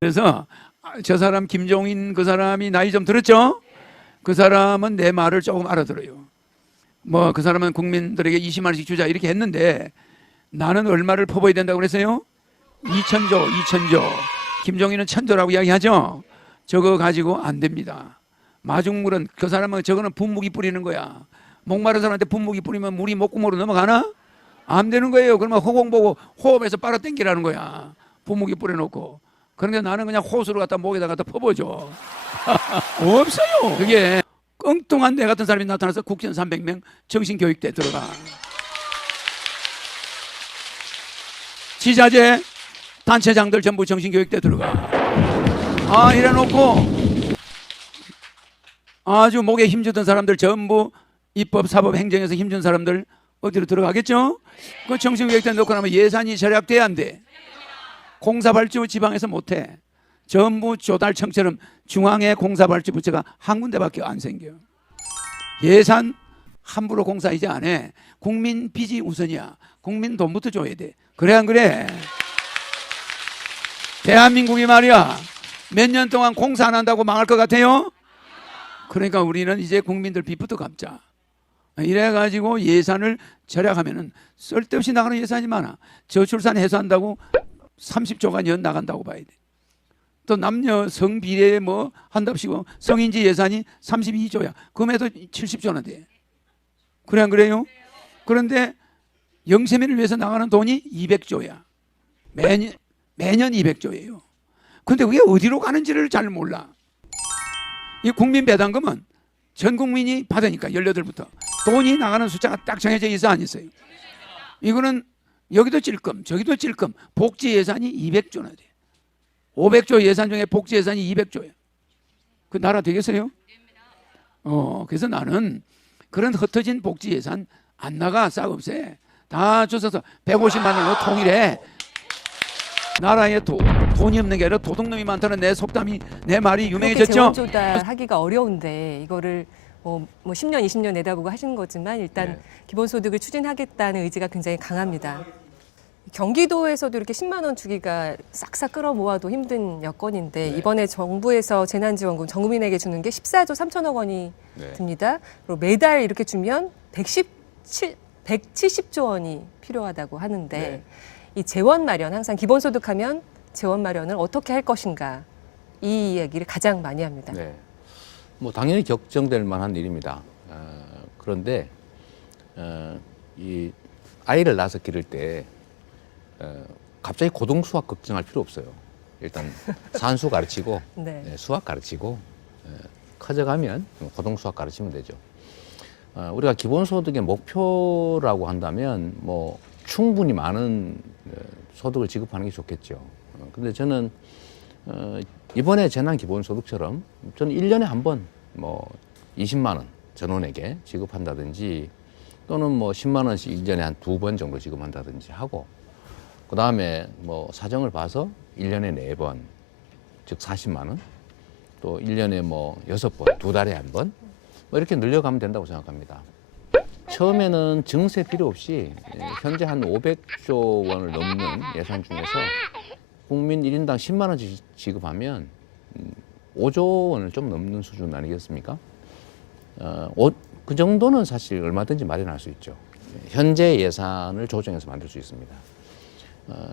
그래서 저 사람 김종인 그 사람이 나이 좀 들었죠? 그 사람은 내 말을 조금 알아들어요. 뭐 그 사람은 국민들에게 20만 원씩 주자 이렇게 했는데 나는 얼마를 퍼부어야 된다고 그랬어요? 2천조. 김종인은 1,000조라고 이야기하죠? 저거 가지고 안 됩니다. 마중물은 그 사람은 저거는 분무기 뿌리는 거야. 목마른 사람한테 분무기 뿌리면 물이 목구멍으로 넘어가나? 안 되는 거예요. 그러면 허공 보고 호흡해서 빨아당기라는 거야. 분무기 뿌려놓고. 그런데 나는 그냥 호수를 갖다 목에다 갖다 퍼부어줘. 없어요. 그게 엉뚱한 내 같은 사람이 나타나서 국전 300명 정신교육대 들어가. 지자재 단체장들 전부 정신교육대 들어가. 이래놓고 아주 목에 힘주던 사람들 전부 입법, 사법, 행정에서 힘준 사람들 어디로 들어가겠죠? 그 정신교육대 놓고 나면 예산이 절약돼야 안 돼. 공사발주 지방에서 못해. 전부 조달청처럼 중앙에 공사발주 부처가 한 군데밖에 안 생겨. 예산 함부로 공사 이제 안 해. 국민 빚이 우선이야. 국민 돈부터 줘야 돼. 그래 안 그래? 대한민국이 말이야 몇 년 동안 공사 안 한다고 망할 것 같아요? 그러니까 우리는 이제 국민들 빚부터 갚자. 이래가지고 예산을 절약하면은 쓸데없이 나가는 예산이 많아. 저출산 해소한다고 30조가 연 나간다고 봐야 돼. 또 남녀 성비례 뭐 한답시고 성인지 예산이 32조야. 그럼에도 70조나 돼. 그래 안 그래요? 그런데 영세민을 위해서 나가는 돈이 200조야. 매년 200조예요. 근데 그게 어디로 가는지를 잘 몰라. 이 국민배당금은 전 국민이 받으니까 18부터 돈이 나가는 숫자가 딱 정해져 있어 안 있어요? 이거는 여기도 찔끔 저기도 찔끔 복지 예산이 200조나 돼. 500조 예산 중에 복지 예산이 200조야. 그 나라 되겠어요? 그래서 나는 그런 흩어진 복지 예산 안 나가. 싹 없애. 다 주워서 150만 원으로 통일해. 나라에 돈이 없는 게 아니라 도둑놈이 많다는 내 속담이, 내 말이 유명해졌죠? 재원 조달하기가 어려운데 이거를 뭐 10년, 20년 내다보고 하시는 거지만 일단 기본소득을 추진하겠다는 의지가 굉장히 강합니다. 경기도에서도 이렇게 10만 원 주기가 싹싹 끌어모아도 힘든 여건인데 이번에 정부에서 재난지원금 전 국민에게 주는 게 14조 3천억 원이 듭니다. 그리고 매달 이렇게 주면 170조 원이 필요하다고 하는데 이 재원 마련, 항상 기본소득하면 재원 마련을 어떻게 할 것인가 이 이야기를 가장 많이 합니다. 네. 뭐 당연히 걱정될 만한 일입니다. 그런데 이 아이를 낳아서 기를 때 갑자기 고등 수학 걱정할 필요 없어요. 일단 산수 가르치고 수학 가르치고 커져가면 고등 수학 가르치면 되죠. 우리가 기본소득의 목표라고 한다면 뭐 충분히 많은 소득을 지급하는 게 좋겠죠. 근데 저는 이번에 재난기본소득처럼 저는 1년에 한 번 뭐 20만 원 전원에게 지급한다든지 또는 뭐 10만 원씩 1년에 한 2번 정도 지급한다든지 하고 그 다음에 뭐 사정을 봐서 1년에 4번 즉 40만 원 또 1년에 뭐 6번 2달에 한 번 뭐 이렇게 늘려가면 된다고 생각합니다. 처음에는 증세 필요 없이 현재 한 500조 원을 넘는 예산 중에서 국민 1인당 10만 원 지급하면 5조 원을 좀 넘는 수준 아니겠습니까? 그 정도는 사실 얼마든지 마련할 수 있죠. 현재 예산을 조정해서 만들 수 있습니다.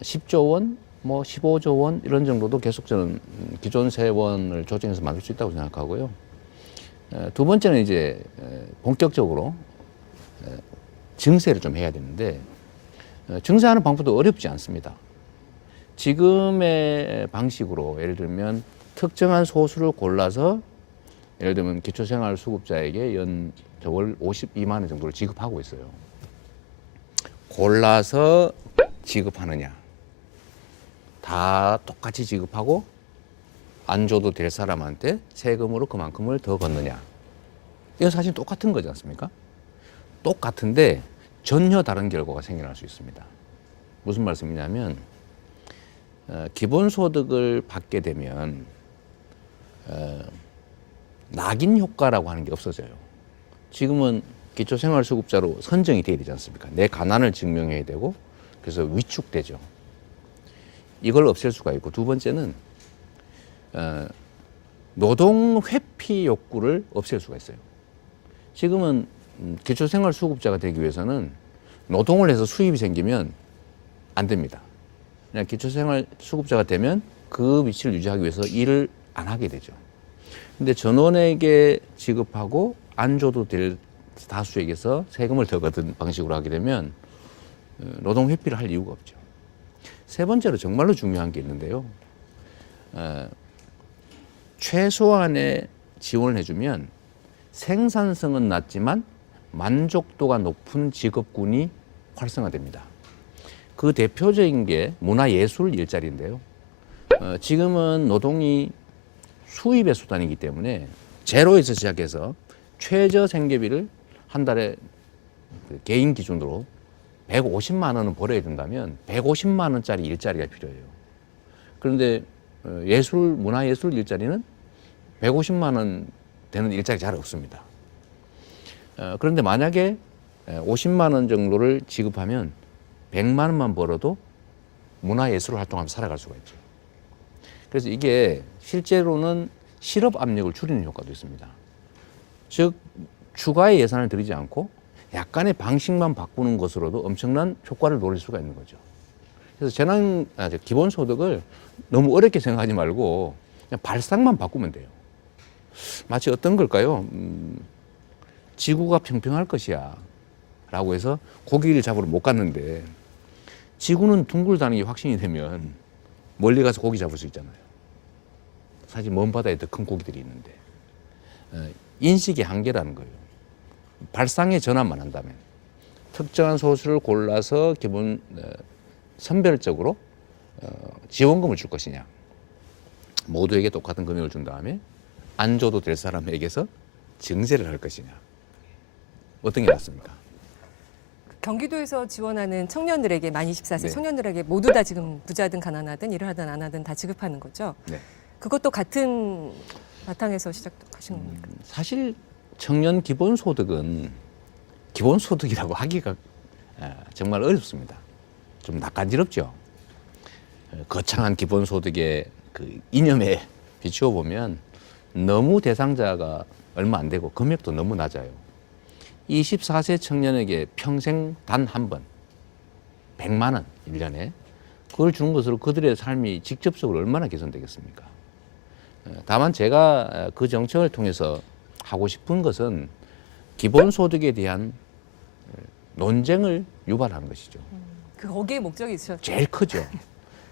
10조 원, 뭐 15조 원 이런 정도도 계속 저는 기존 세원을 조정해서 만들 수 있다고 생각하고요. 두 번째는 이제 본격적으로 증세를 좀 해야 되는데 증세하는 방법도 어렵지 않습니다. 지금의 방식으로 예를 들면 특정한 소수를 골라서 예를 들면 기초생활수급자에게 월 52만 원 정도를 지급하고 있어요. 골라서 지급하느냐, 다 똑같이 지급하고 안 줘도 될 사람한테 세금으로 그만큼을 더 걷느냐. 이건 사실 똑같은 거지 않습니까? 똑같은데 전혀 다른 결과가 생겨날 수 있습니다. 무슨 말씀이냐면 기본소득을 받게 되면 낙인 효과라고 하는 게 없어져요. 지금은 기초생활수급자로 선정이 돼야 되지 않습니까? 내 가난을 증명해야 되고 그래서 위축되죠. 이걸 없앨 수가 있고 두 번째는 노동 회피 욕구를 없앨 수가 있어요. 지금은 기초생활수급자가 되기 위해서는 노동을 해서 수입이 생기면 안 됩니다. 그냥 기초생활수급자가 되면 그 위치를 유지하기 위해서 일을 안 하게 되죠. 근데 전원에게 지급하고 안 줘도 될 다수에게서 세금을 더 걷은 방식으로 하게 되면 노동 회피를 할 이유가 없죠. 세 번째로 정말로 중요한 게 있는데요. 최소한의 지원을 해주면 생산성은 낮지만 만족도가 높은 직업군이 활성화됩니다. 그 대표적인 게 문화예술 일자리인데요. 지금은 노동이 수입의 수단이기 때문에 제로에서 시작해서 최저 생계비를 한 달에 개인 기준으로 150만 원은 벌어야 된다면 150만 원짜리 일자리가 필요해요. 그런데 문화예술 일자리는 150만 원 되는 일자리 잘 없습니다. 그런데 만약에 50만 원 정도를 지급하면 100만 원만 벌어도 문화예술 활동하면서 살아갈 수가 있죠. 그래서 이게 실제로는 실업 압력을 줄이는 효과도 있습니다. 즉 추가의 예산을 들이지 않고 약간의 방식만 바꾸는 것으로도 엄청난 효과를 노릴 수가 있는 거죠. 그래서 기본소득을 너무 어렵게 생각하지 말고 그냥 발상만 바꾸면 돼요. 마치 어떤 걸까요? 지구가 평평할 것이야 라고 해서 고기를 잡으러 못 갔는데 지구는 둥글다는 게 확신이 되면 멀리 가서 고기 잡을 수 있잖아요. 사실 먼 바다에 더 큰 고기들이 있는데 인식의 한계라는 거예요. 발상의 전환만 한다면 특정한 소수를 골라서 기본 선별적으로 지원금을 줄 것이냐, 모두에게 똑같은 금액을 준 다음에 안 줘도 될 사람에게서 증세를 할 것이냐, 어떤 게 낫습니까? 경기도에서 지원하는 청년들에게 만 24세 네. 청년들에게 모두 다 지금 부자든 가난하든 일을 하든 안 하든 다 지급하는 거죠. 네. 그것도 같은 바탕에서 시작하신 겁니까? 사실 청년 기본소득은 기본소득이라고 하기가 정말 어렵습니다. 좀 낯간지럽죠. 거창한 기본소득의 그 이념에 비추어 보면 너무 대상자가 얼마 안 되고 금액도 너무 낮아요. 24세 청년에게 평생 단 한 번 100만 원 1년에 그걸 주는 것으로 그들의 삶이 직접적으로 얼마나 개선되겠습니까? 다만 제가 그 정책을 통해서 하고 싶은 것은 기본소득에 대한 논쟁을 유발하는 것이죠. 거기에 목적이 있으셨죠. 제일 크죠.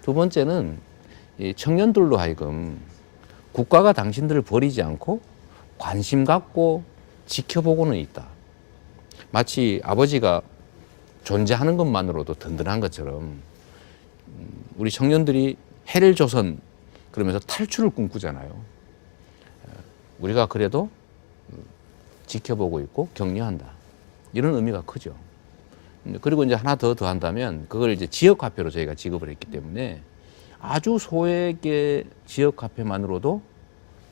두 번째는 이 청년들로 하여금 국가가 당신들을 버리지 않고 관심 갖고 지켜보고는 있다. 마치 아버지가 존재하는 것만으로도 든든한 것처럼 우리 청년들이 해를 조선 그러면서 탈출을 꿈꾸잖아요. 우리가 그래도 지켜보고 있고 격려한다. 이런 의미가 크죠. 그리고 이제 하나 더 한다면 그걸 이제 지역화폐로 저희가 지급을 했기 때문에 아주 소액의 지역화폐만으로도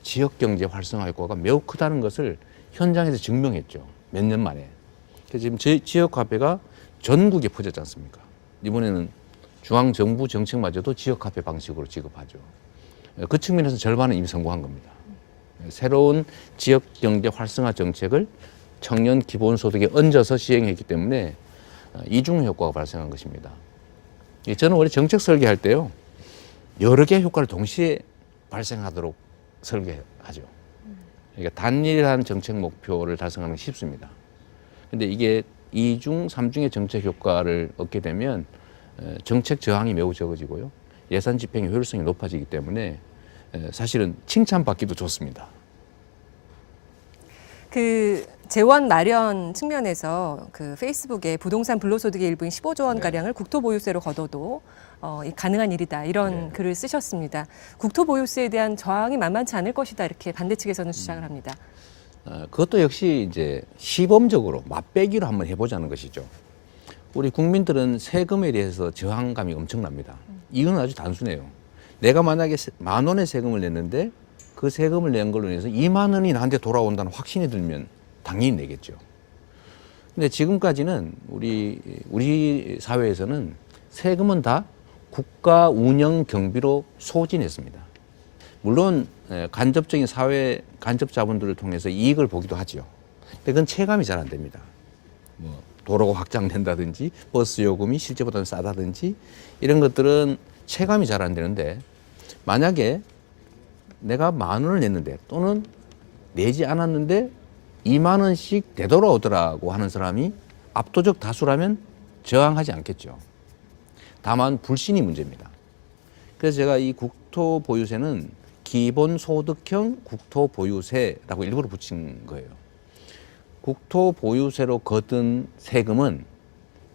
지역경제 활성화 효과가 매우 크다는 것을 현장에서 증명했죠. 몇 년 만에. 그래서 지금 지역화폐가 전국에 퍼졌지 않습니까? 이번에는 중앙정부 정책마저도 지역화폐 방식으로 지급하죠. 그 측면에서 절반은 이미 성공한 겁니다. 새로운 지역경제 활성화 정책을 청년 기본소득에 얹어서 시행했기 때문에 이중 효과가 발생한 것입니다. 저는 원래 정책 설계할 때요, 여러 개의 효과를 동시에 발생하도록 설계하죠. 그러니까 단일한 정책 목표를 달성하는 게 쉽습니다. 근데 이게 2중, 3중의 정책 효과를 얻게 되면 정책 저항이 매우 적어지고요. 예산 집행의 효율성이 높아지기 때문에 사실은 칭찬받기도 좋습니다. 그 재원 마련 측면에서 그 페이스북에 부동산 불로소득의 일부인 15조 원 가량을 국토보유세로 걷어도 가능한 일이다 이런 글을 쓰셨습니다. 국토보유세에 대한 저항이 만만치 않을 것이다 이렇게 반대 측에서는 주장을 합니다. 그것도 역시 이제 시범적으로 맛배기로 한번 해보자는 것이죠. 우리 국민들은 세금에 대해서 저항감이 엄청납니다. 이건 아주 단순해요. 내가 만약에 10,000원의 세금을 냈는데 그 세금을 낸 걸로 인해서 20,000원이 나한테 돌아온다는 확신이 들면 당연히 내겠죠. 근데 지금까지는 우리 사회에서는 세금은 다 국가 운영 경비로 소진했습니다. 물론 간접적인 사회 간접 자본들을 통해서 이익을 보기도 하죠. 근데 그건 체감이 잘 안 됩니다. 뭐 도로가 확장된다든지 버스 요금이 실제보다는 싸다든지 이런 것들은 체감이 잘 안 되는데 만약에 내가 10,000원을 냈는데 또는 내지 않았는데 20,000원씩 되돌아오더라고 하는 사람이 압도적 다수라면 저항하지 않겠죠. 다만 불신이 문제입니다. 그래서 제가 이 국토보유세는 기본소득형 국토보유세라고 일부러 붙인 거예요. 국토보유세로 거둔 세금은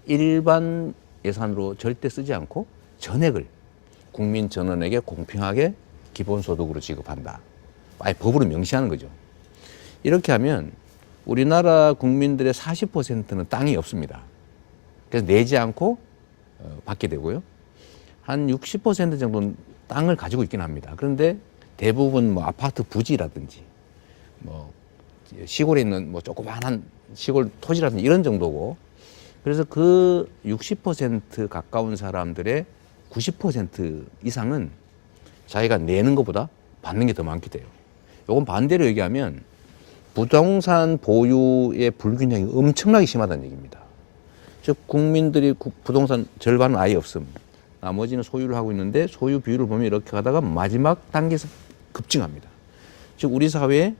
일반 예산으로 절대 쓰지 않고 전액을 국민 전원에게 공평하게 기본소득으로 지급한다. 아예 법으로 명시하는 거죠. 이렇게 하면 우리나라 국민들의 40%는 땅이 없습니다. 그래서 내지 않고 받게 되고요. 한 60% 정도는 땅을 가지고 있긴 합니다. 그런데 대부분 뭐 아파트 부지라든지 뭐 시골에 있는 뭐 조그마한 시골 토지라든지 이런 정도고 그래서 그 60% 가까운 사람들의 90% 이상은 자기가 내는 것보다 받는 게 더 많게 돼요. 이건 반대로 얘기하면 부동산 보유의 불균형이 엄청나게 심하다는 얘기입니다. 즉 국민들이 부동산 절반은 아예 없음. 나머지는 소유를 하고 있는데 소유 비율을 보면 이렇게 가다가 마지막 단계에서 급증합니다. 즉 우리 사회에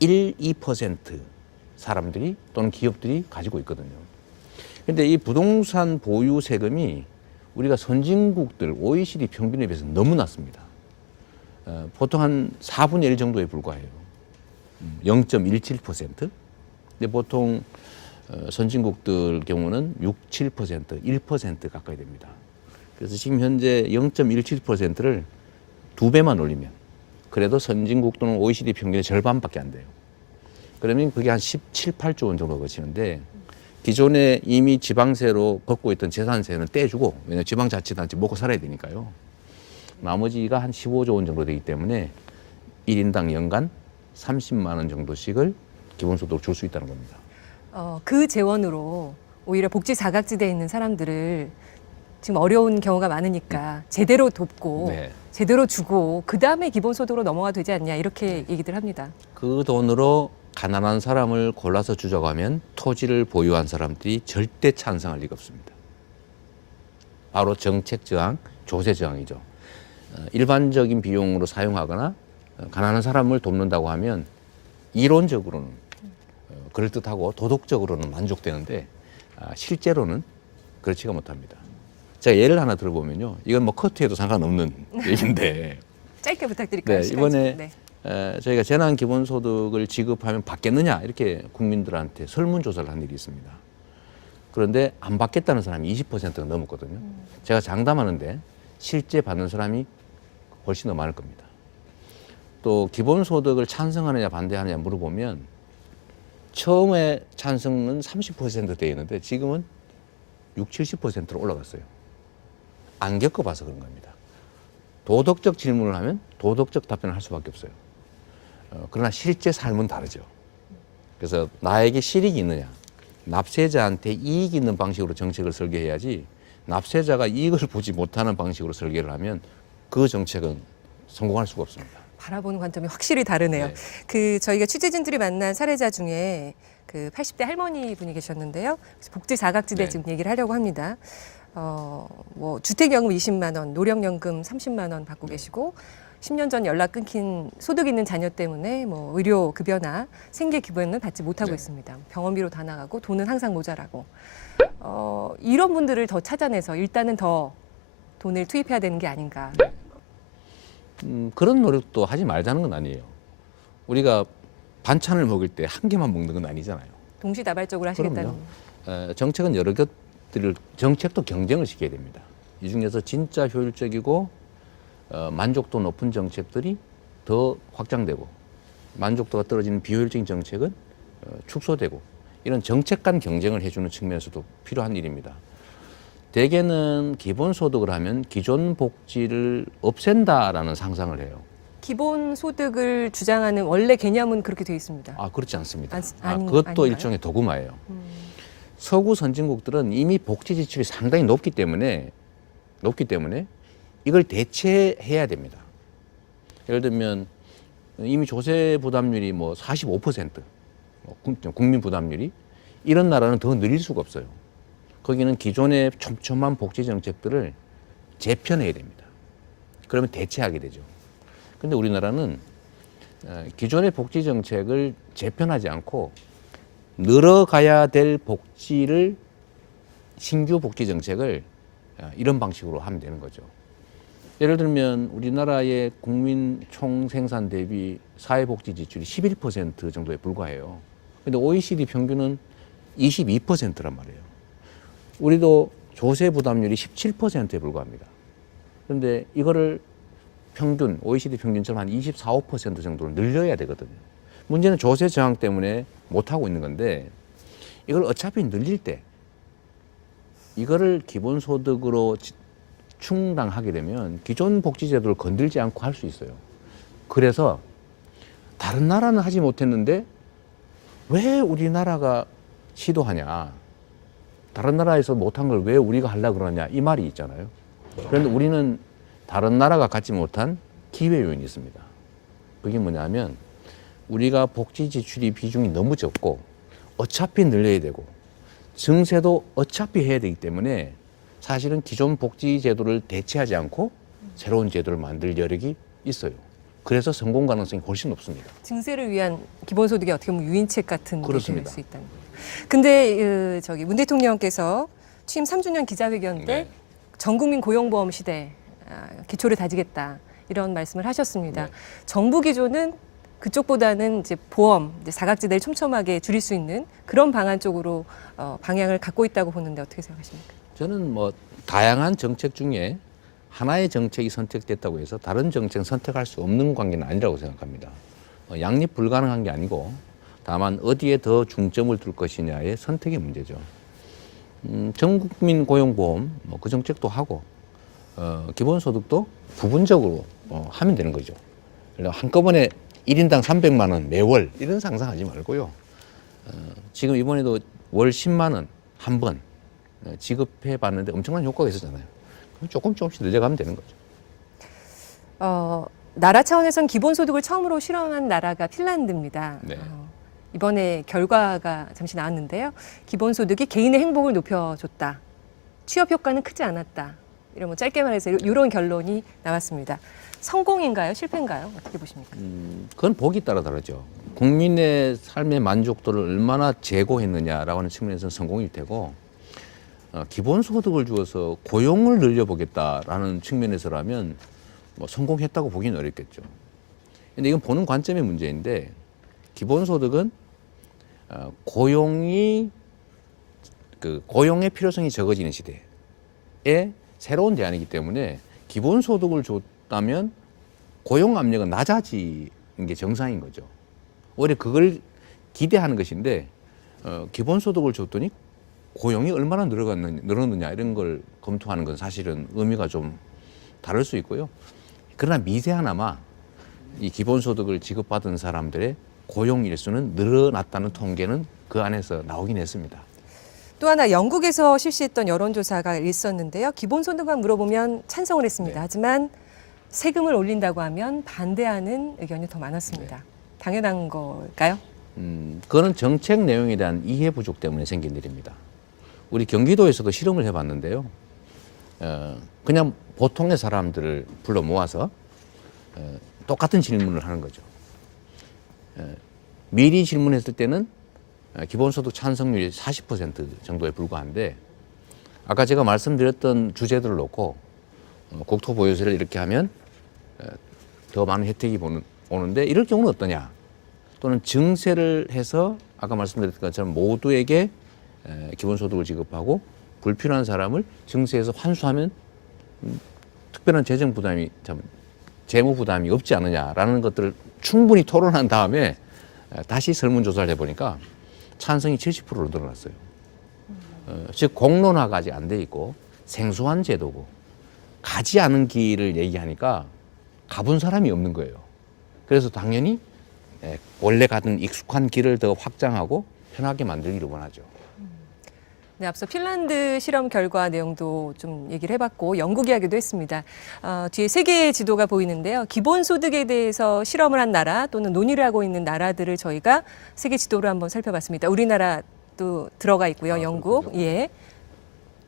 1, 2% 사람들이 또는 기업들이 가지고 있거든요. 그런데 이 부동산 보유 세금이 우리가 선진국들 OECD 평균에 비해서 너무 낮습니다. 보통 한 4분의 1 정도에 불과해요. 0.17%. 근데 보통 선진국들 경우는 6, 7%, 1% 가까이 됩니다. 그래서 지금 현재 0.17%를 2배만 올리면 그래도 선진국 또는 OECD 평균의 절반밖에 안 돼요. 그러면 그게 한 17, 8조 원 정도 거치는데 기존에 이미 지방세로 걷고 있던 재산세는 떼주고 왜냐하면 지방자치단체 먹고 살아야 되니까요. 나머지가 한 15조 원 정도 되기 때문에 1인당 연간 30만 원 정도씩을 기본소득으로 줄 수 있다는 겁니다. 그 재원으로 오히려 복지 사각지대에 있는 사람들을 지금 어려운 경우가 많으니까 제대로 돕고 네. 제대로 주고 그다음에 기본소득으로 넘어가 되지 않냐 이렇게 얘기들 합니다. 그 돈으로 가난한 사람을 골라서 주자고 하면 토지를 보유한 사람들이 절대 찬성할 리가 없습니다. 바로 정책 저항, 조세 저항이죠. 일반적인 비용으로 사용하거나 가난한 사람을 돕는다고 하면 이론적으로는 그럴듯하고 도덕적으로는 만족되는데 실제로는 그렇지가 못합니다. 제가 예를 하나 들어보면요. 이건 뭐 커트해도 상관없는 얘기인데 짧게 부탁드릴까요? 네, 이번에 저희가 재난기본소득을 지급하면 받겠느냐 이렇게 국민들한테 설문조사를 한 일이 있습니다. 그런데 안 받겠다는 사람이 20%가 넘었거든요. 제가 장담하는데 실제 받는 사람이 훨씬 더 많을 겁니다. 또 기본소득을 찬성하느냐 반대하느냐 물어보면 처음에 찬성은 30% 되어 있는데 지금은 6, 70%로 올라갔어요. 안 겪어봐서 그런 겁니다. 도덕적 질문을 하면 도덕적 답변을 할 수밖에 없어요. 그러나 실제 삶은 다르죠. 그래서 나에게 실익이 있느냐, 납세자한테 이익이 있는 방식으로 정책을 설계해야지 납세자가 이익을 보지 못하는 방식으로 설계를 하면 그 정책은 성공할 수가 없습니다. 바라보는 관점이 확실히 다르네요. 네. 저희가 취재진들이 만난 사례자 중에 80대 할머니 분이 계셨는데요. 복지 사각지대 네. 지금 얘기를 하려고 합니다. 뭐 주택연금 20만 원, 노령연금 30만 원 받고 계시고 10년 전 연락 끊긴 소득 있는 자녀 때문에 뭐 의료 급여나 생계 기부는 받지 못하고 네. 있습니다. 병원비로 다 나가고 돈은 항상 모자라고. 이런 분들을 더 찾아내서 일단은 더 돈을 투입해야 되는 게 아닌가. 그런 노력도 하지 말자는 건 아니에요. 우리가 반찬을 먹을 때 한 개만 먹는 건 아니잖아요. 동시다발적으로 하시겠다는. 정책은 여러 것들을 정책도 경쟁을 시켜야 됩니다. 이 중에서 진짜 효율적이고 만족도 높은 정책들이 더 확장되고 만족도가 떨어지는 비효율적인 정책은 축소되고 이런 정책 간 경쟁을 해주는 측면에서도 필요한 일입니다. 대개는 기본소득을 하면 기존 복지를 없앤다라는 상상을 해요. 기본소득을 주장하는 원래 개념은 그렇게 되어 있습니다. 그렇지 않습니다. 아닌가요? 그것도 일종의 도구마예요. 서구 선진국들은 이미 복지 지출이 상당히 높기 때문에 이걸 대체해야 됩니다. 예를 들면 이미 조세 부담률이 뭐 45%, 국민 부담률이 이런 나라는 더 늘릴 수가 없어요. 거기는 기존의 촘촘한 복지 정책들을 재편해야 됩니다. 그러면 대체하게 되죠. 근데 우리나라는 기존의 복지 정책을 재편하지 않고 늘어가야 될 복지를 신규 복지 정책을 이런 방식으로 하면 되는 거죠. 예를 들면 우리나라의 국민 총생산 대비 사회복지 지출이 11% 정도에 불과해요. 근데 OECD 평균은 22%란 말이에요. 우리도 조세 부담률이 17%에 불과합니다. 그런데 이거를 평균, OECD 평균처럼 한 24, 5% 정도로 늘려야 되거든요. 문제는 조세 저항 때문에 못하고 있는 건데 이걸 어차피 늘릴 때 이거를 기본소득으로 충당하게 되면 기존 복지제도를 건들지 않고 할 수 있어요. 그래서 다른 나라는 하지 못했는데 왜 우리나라가 시도하냐. 다른 나라에서 못한 걸 왜 우리가 하려고 그러냐. 이 말이 있잖아요. 그런데 우리는 다른 나라가 갖지 못한 기회 요인이 있습니다. 그게 뭐냐면 우리가 복지 지출이 비중이 너무 적고 어차피 늘려야 되고 증세도 어차피 해야 되기 때문에 사실은 기존 복지 제도를 대체하지 않고 새로운 제도를 만들 여력이 있어요. 그래서 성공 가능성이 훨씬 높습니다. 증세를 위한 기본소득이 어떻게 보면 유인책 같은 게 될 그렇습니다. 수 있다는 거예요. 근데 문 대통령께서 취임 3주년 기자회견 때 네. 전국민 고용보험 시대 기초를 다지겠다 이런 말씀을 하셨습니다. 네. 정부 기조는 그쪽보다는 이제 보험, 이제 사각지대를 촘촘하게 줄일 수 있는 그런 방안 쪽으로 방향을 갖고 있다고 보는데 어떻게 생각하십니까? 저는 뭐 다양한 정책 중에 하나의 정책이 선택됐다고 해서 다른 정책 선택할 수 없는 관계는 아니라고 생각합니다. 양립 불가능한 게 아니고 다만 어디에 더 중점을 둘 것이냐의 선택의 문제죠. 전국민 고용보험 그 정책도 하고 기본소득도 부분적으로 하면 되는 거죠. 한꺼번에 1인당 300만 원 매월 이런 상상하지 말고요. 지금 이번에도 월 10만 원 한 번 지급해 봤는데 엄청난 효과가 있었잖아요. 그럼 조금씩 늘려가면 되는 거죠. 나라 차원에선 기본소득을 처음으로 실험한 나라가 핀란드입니다. 네. 이번에 결과가 잠시 나왔는데요. 기본소득이 개인의 행복을 높여줬다. 취업 효과는 크지 않았다. 이런 뭐 짧게 말해서 이런 결론이 나왔습니다. 성공인가요? 실패인가요? 어떻게 보십니까? 그건 보기 따라 다르죠. 국민의 삶의 만족도를 얼마나 제고했느냐라고 하는 측면에서는 성공일 테고 기본소득을 주어서 고용을 늘려보겠다라는 측면에서라면 뭐 성공했다고 보기는 어렵겠죠. 근데 이건 보는 관점의 문제인데 기본소득은 고용의 필요성이 적어지는 시대에 새로운 대안이기 때문에 기본소득을 줬다면 고용 압력은 낮아지는 게 정상인 거죠. 오히려 그걸 기대하는 것인데 기본소득을 줬더니 고용이 얼마나 늘었느냐 이런 걸 검토하는 건 사실은 의미가 좀 다를 수 있고요. 그러나 미세하나마 이 기본소득을 지급받은 사람들의 고용 일수는 늘어났다는 통계는 그 안에서 나오긴 했습니다. 또 하나 영국에서 실시했던 여론조사가 있었는데요. 기본소득만 물어보면 찬성을 했습니다. 네. 하지만 세금을 올린다고 하면 반대하는 의견이 더 많았습니다. 네. 당연한 걸까요? 그거는 정책 내용에 대한 이해 부족 때문에 생긴 일입니다. 우리 경기도에서도 실험을 해봤는데요. 그냥 보통의 사람들을 불러 모아서 똑같은 질문을 하는 거죠. 미리 질문했을 때는 기본소득 찬성률이 40% 정도에 불과한데 아까 제가 말씀드렸던 주제들을 놓고 국토보유세를 이렇게 하면 더 많은 혜택이 오는데 이럴 경우는 어떠냐? 또는 증세를 해서 아까 말씀드렸던 것처럼 모두에게 기본소득을 지급하고 불필요한 사람을 증세해서 환수하면 특별한 재정 부담이 재무 부담이 없지 않느냐라는 것들을 충분히 토론한 다음에 다시 설문조사를 해보니까 찬성이 70%로 늘어났어요. 즉 공론화가 아직 안 돼 있고 생소한 제도고 가지 않은 길을 얘기하니까 가본 사람이 없는 거예요. 그래서 당연히 원래 가던 익숙한 길을 더 확장하고 편하게 만들기를 원하죠. 네, 앞서 핀란드 실험 결과 내용도 좀 얘기를 해봤고 영국 이야기도 했습니다. 뒤에 세계의 지도가 보이는데요. 기본소득에 대해서 실험을 한 나라 또는 논의를 하고 있는 나라들을 저희가 세계 지도로 한번 살펴봤습니다. 우리나라도 들어가 있고요. 영국, 그렇군요. 예,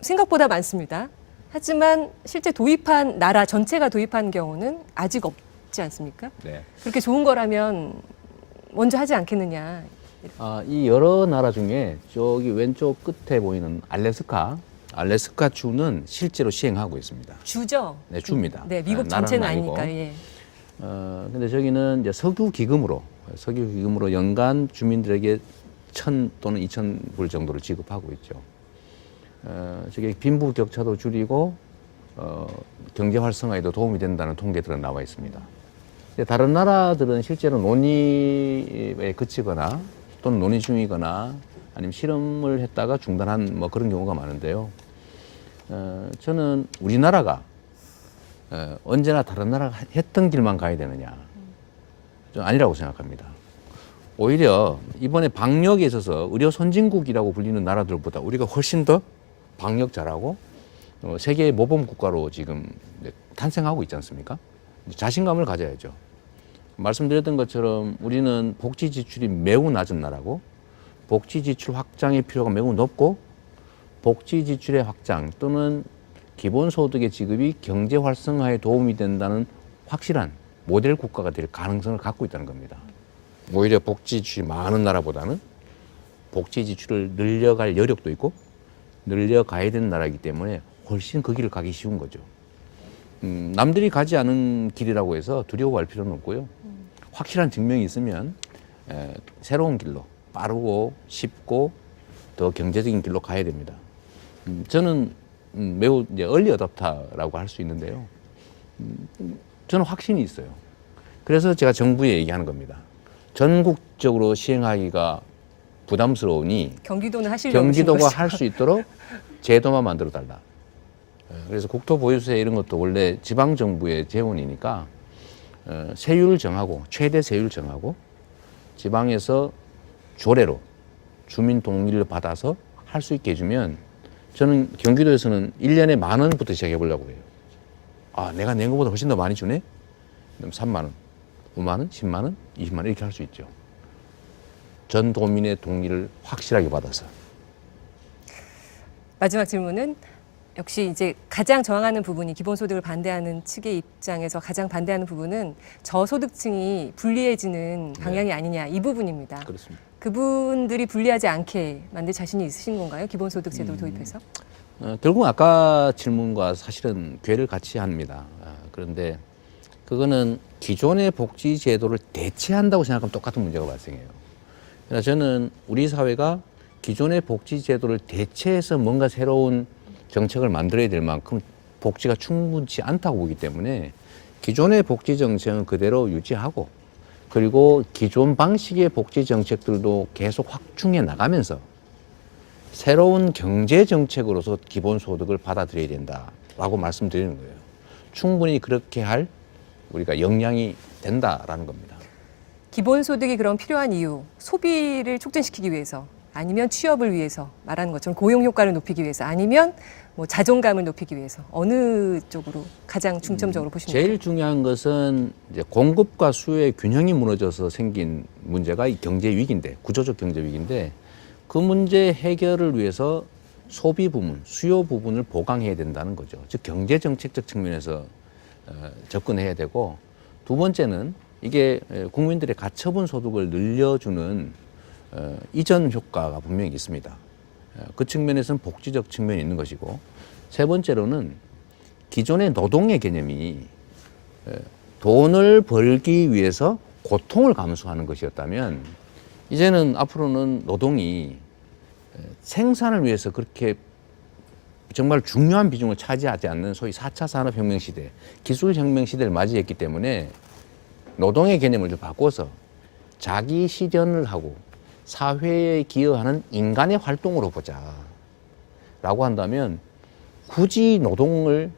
생각보다 많습니다. 하지만 실제 도입한 나라 전체가 도입한 경우는 아직 없지 않습니까? 네. 그렇게 좋은 거라면 먼저 하지 않겠느냐. 이 여러 나라 중에 저기 왼쪽 끝에 보이는 알래스카 주는 실제로 시행하고 있습니다. 주죠. 네, 주입니다. 네, 미국 나라는 전체는 아니고. 아니니까. 예. 근데 저기는 이제 석유 기금으로 연간 주민들에게 1,000 또는 2,000불 정도를 지급하고 있죠. 저게 빈부 격차도 줄이고 경제 활성화에도 도움이 된다는 통계들은 나와 있습니다. 다른 나라들은 실제로 논의에 그치거나 또는 논의 중이거나 아니면 실험을 했다가 중단한 뭐 그런 경우가 많은데요. 저는 우리나라가 언제나 다른 나라가 했던 길만 가야 되느냐? 좀 아니라고 생각합니다. 오히려 이번에 방역에 있어서 의료 선진국이라고 불리는 나라들보다 우리가 훨씬 더 방역 잘하고 세계의 모범 국가로 지금 탄생하고 있지 않습니까? 자신감을 가져야죠. 말씀드렸던 것처럼 우리는 복지 지출이 매우 낮은 나라고 복지 지출 확장의 필요가 매우 높고 복지 지출의 확장 또는 기본소득의 지급이 경제 활성화에 도움이 된다는 확실한 모델 국가가 될 가능성을 갖고 있다는 겁니다. 오히려 복지 지출이 많은 나라보다는 복지 지출을 늘려갈 여력도 있고 늘려가야 되는 나라이기 때문에 훨씬 그 길을 가기 쉬운 거죠. 남들이 가지 않은 길이라고 해서 두려워할 필요는 없고요. 확실한 증명이 있으면 새로운 길로 빠르고 쉽고 더 경제적인 길로 가야 됩니다. 저는 매우 이제 얼리 어답터라고 할 수 있는데요. 저는 확신이 있어요. 그래서 제가 정부에 얘기하는 겁니다. 전국적으로 시행하기가 부담스러우니 경기도는 하시려고 경기도가 할 수 있도록 제도만 만들어 달라. 그래서 국토보유세 이런 것도 원래 지방 정부의 재원이니까 세율을 정하고 최대 세율 정하고 지방에서 조례로 주민 동의를 받아서 할 수 있게 해주면 저는 경기도에서는 1년에 10,000원부터 시작해 보려고 해요. 내가 낸 것보다 훨씬 더 많이 주네? 그럼 30,000원, 5만원, 10만원, 20만원 이렇게 할 수 있죠. 전 도민의 동의를 확실하게 받아서. 마지막 질문은 역시 이제 가장 저항하는 부분이 기본소득을 반대하는 측의 입장에서 가장 반대하는 부분은 저소득층이 불리해지는 방향이 아니냐 이 부분입니다. 그렇습니다. 그분들이 불리하지 않게 만들 자신이 있으신 건가요? 기본소득 제도를 도입해서? 결국 아까 질문과 사실은 궤를 같이 합니다. 그런데 그거는 기존의 복지 제도를 대체한다고 생각하면 똑같은 문제가 발생해요. 그래서 저는 우리 사회가 기존의 복지 제도를 대체해서 뭔가 새로운 정책을 만들어야 될 만큼 복지가 충분치 않다고 보기 때문에 기존의 복지 정책은 그대로 유지하고 그리고 기존 방식의 복지 정책들도 계속 확충해 나가면서 새로운 경제 정책으로서 기본소득을 받아들여야 된다라고 말씀드리는 거예요. 충분히 그렇게 할 우리가 역량이 된다라는 겁니다. 기본소득이 그럼 필요한 이유, 소비를 촉진시키기 위해서 아니면 취업을 위해서 말하는 것처럼 고용 효과를 높이기 위해서 아니면 뭐 자존감을 높이기 위해서 어느 쪽으로 가장 중점적으로 보십니까? 제일 중요한 것은 이제 공급과 수요의 균형이 무너져서 생긴 문제가 이 경제 위기인데 구조적 경제 위기인데 그 문제 해결을 위해서 소비 부분, 수요 부분을 보강해야 된다는 거죠. 즉 경제 정책적 측면에서 접근해야 되고 두 번째는 이게 국민들의 가처분 소득을 늘려주는 이전 효과가 분명히 있습니다. 그 측면에서는 복지적 측면이 있는 것이고 세 번째로는 기존의 노동의 개념이 돈을 벌기 위해서 고통을 감수하는 것이었다면 이제는 앞으로는 노동이 생산을 위해서 그렇게 정말 중요한 비중을 차지하지 않는 소위 4차 산업혁명 시대, 기술혁명 시대를 맞이했기 때문에 노동의 개념을 좀 바꿔서 자기 실현을 하고 사회에 기여하는 인간의 활동으로 보자 라고 한다면 굳이 노동을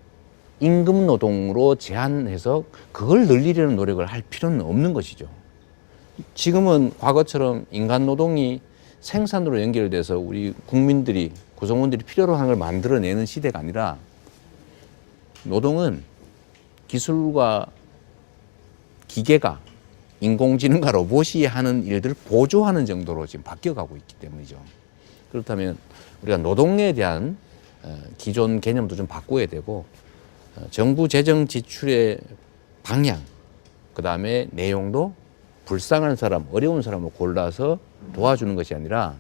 임금 노동으로 제한해서 그걸 늘리려는 노력을 할 필요는 없는 것이죠. 지금은 과거처럼 인간 노동이 생산으로 연결돼서 우리 국민들이 구성원들이 필요로 하는 걸 만들어내는 시대가 아니라 노동은 기술과 기계가 인공지능과 로봇이 하는 일들을 보조하는 정도로 지금 바뀌어가고 있기 때문이죠. 그렇다면 우리가 노동에 대한 기존 개념도 좀 바꿔야 되고 정부 재정 지출의 방향, 그 다음에 내용도 불쌍한 사람, 어려운 사람을 골라서 도와주는 것이 아니라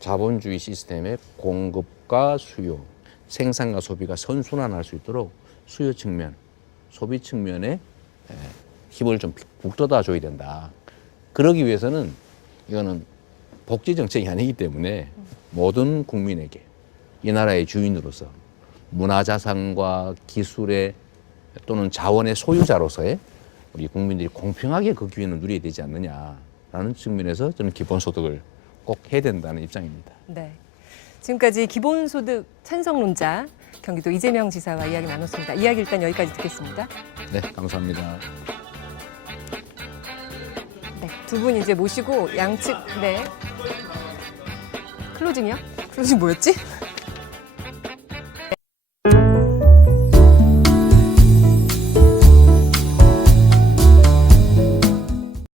자본주의 시스템의 공급과 수요, 생산과 소비가 선순환할 수 있도록 수요 측면, 소비 측면에 힘을 좀 북돋아 줘야 된다. 그러기 위해서는 이거는 복지 정책이 아니기 때문에 모든 국민에게 이 나라의 주인으로서 문화자산과 기술의 또는 자원의 소유자로서의 우리 국민들이 공평하게 그 기회는 누려야 되지 않느냐라는 측면에서 저는 기본소득을 꼭 해야 된다는 입장입니다. 네. 지금까지 기본소득 찬성론자 경기도 이재명 지사와 이야기 나눴습니다. 이야기 일단 여기까지 듣겠습니다. 네, 감사합니다. 네, 두 분 이제 모시고 양측 클로징이요? 클로징 뭐였지?